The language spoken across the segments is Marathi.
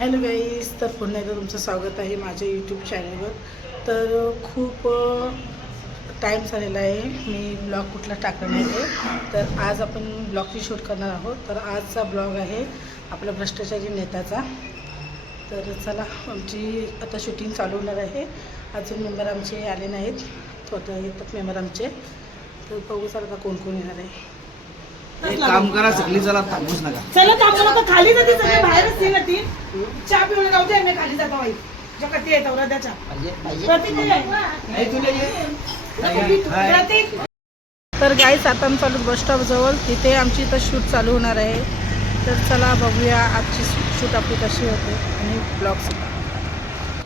हॅलो गाईज, तर पुन्हा एकदा तुमचं स्वागत आहे माझ्या यूट्यूब चॅनलवर. तर खूप टाईम झालेला आहे, मी ब्लॉग कुठला टाकला नाही आहे. तर आज आपण ब्लॉगची शूट करणार आहोत. तर आजचा ब्लॉग आहे आपला भ्रष्टाचारी नेत्याचा. तर चला, आमची आता शूटिंग चालू होणार आहे. अजून मेंबर आमचे आले नाहीत, स्वतः येतात मेंबर आमचे. तर बघू चला आता कोण कोण येणार आहे. एक काम करा, सगळी चला, थांबूच नका. चला थांबू नका, खाली जाते सगळे बाहेरच ते ना ती चहा पिऊन जाऊ दे. मी खाली जातो बाई जो कधी येतो रद्याच्या प्रतीक प्रतीक. तर गाईज आता आम्ही चालू बस स्टॉप जवळ, तिथे आमची इथं शूट चालू होणार आहे. तर चला बघूया आजची शूट आपली कशी होते आणि ब्लॉग.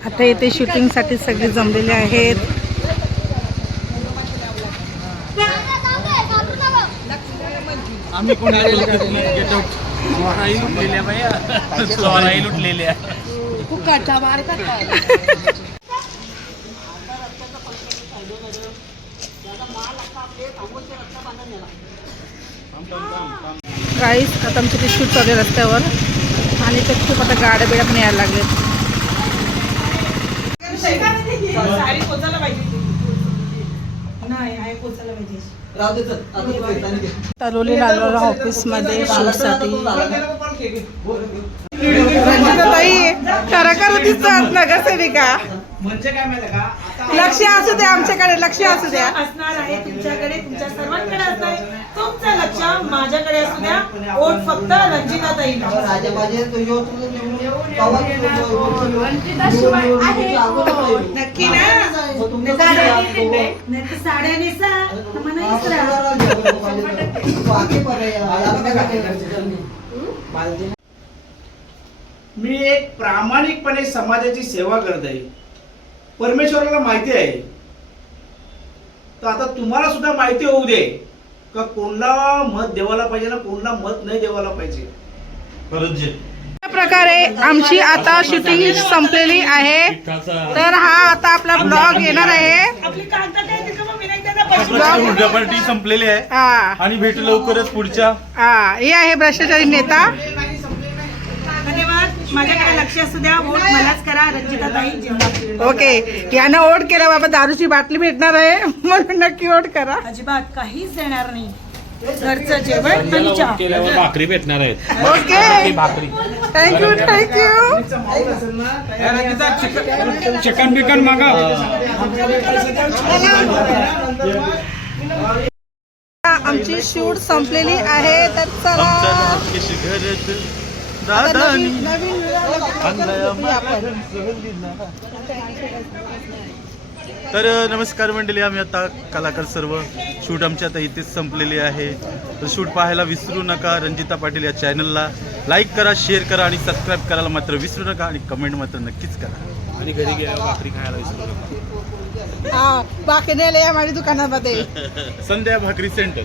आता इथे शूटिंगसाठी सगळे जमलेले आहेत. आम्ही कोण गेट आउट लुटलेल्या गाईज आता आमचे ते शूट चालू आहे रस्त्यावर आणि ते खूप आता गाड्या बिड्या पण यायला लागलेत. साडी पोचायला पाहिजे. नाही आहे पोचायला पाहिजे. तलोलीला आलो ऑफिसमध्ये शूटसाठी. रंजिताताई खरं दिसतात नगरसेविका. म्हणजे काय माहिती का, आता लक्ष असू द्या, आमच्याकडे लक्ष असू द्या. असणार आहे तुमच्याकडे, तुमच्या सर्वांकडे असणार आहे. तुमचं लक्ष माझ्याकडे असू द्या. वोट फक्त रंजिताताईला. नक्की ना, साड्या नेसा मी एक प्रामाणिकपणे समाजाची सेवा करत आहे. परमेश्वराला माहिती आहे. तर आता तुम्हाला सुद्धा माहिती होऊ दे का कोणला मत देवाला पाहिजे ना कोणला मत नाही देवाला पाहिजे. अशा प्रकारे आमची आता शूटिंग संपलेली आहे. तर हा आता आपला ब्लॉग येणार आहे. आपली कागद काय ते का विनायक दादा ब्लॉग पार्टी संपलेली आहे हा आणि भेटू लवकरच पुढच्या. हा, हे आहे भ्रष्टाचारी नेता. धन्यवाद. माझ्याकडे लक्ष असू द्या. वोट मलाच करा. रंजिताताई जिंदाबाद. ओके, यानं वोट केला बाबा, दारूची बाटली भेटणार आहे म्हणून नक्की वोट करा. अजिबात काहीच देणार नाही. घरचं जेवण आणि चहा. केल्यावर भाकरी भेटणार आहेत. ओके, भाकरी थँक्यू थँक्यू. चिकन बिकन मागा. आमची शूट संपलेली आहे. तर चला आता नवीन तर नमस्कार मंडळी, आम्ही आता कलाकार सर्व शूट आमची आता इथेच संपलेली आहे. तर शूट पाहायला विसरू नका. रंजिता पाटील या चॅनलला लाईक करा, शेअर करा आणि सबस्क्राईब करायला मात्र विसरू नका आणि कमेंट मात्र नक्कीच करा. आणि घरी गेल्यावर भाकरी खायला विसरू नका. हा, बाकी नेले आहे माझ्या दुकानामध्ये. संध्या भाकरी सेंटर,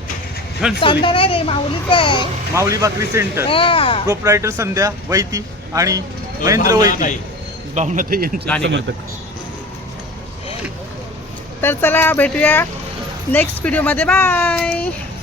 घणसोली, संध्या नाही रे, माऊलीच आहे. माऊली भाकरी सेंटर. हा. प्रोप्रायटर संध्या वैती आणि महेंद्र वैती, भावनाताई यांचे समर्थक. तर चला भेटूया नेक्स्ट व्हिडिओमध्ये. बाय.